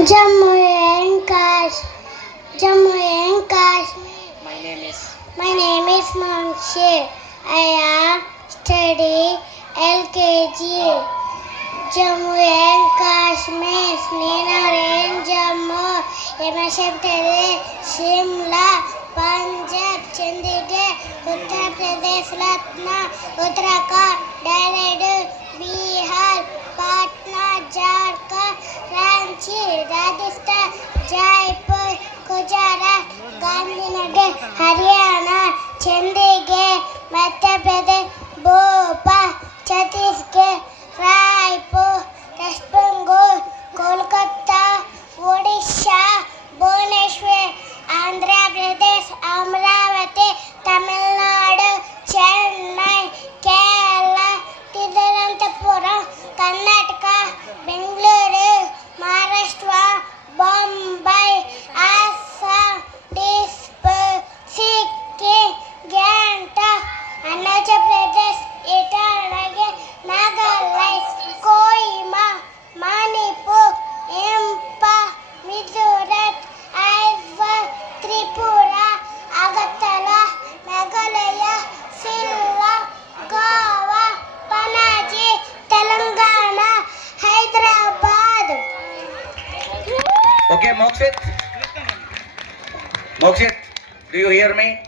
Jammu and Kashmir. Jammu and Kashmir. My name is Manshir. I am study LKG. Jammu and Kashmir. Srinagar, Jammu, Himachal Pradesh, Shimla, Punjab, Chandigarh, Uttar Pradesh, Lucknow, Uttarakhand, Delhi, Bihar, Patna, Jharkhand, Ranchi, Rajasthan, Jaipur, Gujarat, Gandhinagar, Haryana, Chandigarh, Madhya Pradesh, Bhopal, Chhattisgarh, Raipur, West Bengal, Kolkata, Odisha, Bhubaneswar, Andhra Pradesh, Amravati, Tamil Nadu, Chennai, Kerala, Thiruvananthapuram, Karnataka, Bengaluru, Maharashtra, Bombay, Assam, Dispur, Sikkim, Gangtok, Arunachal Pradesh, Italy, Nagaland, Kohima, Manipur, Imphal, Mizoram, Aizawl, Tripura, Agartala, Meghalaya, Shillong, Goa, Panaji, Telangana, Hyderabad. Okay, Mokshit, do you hear me?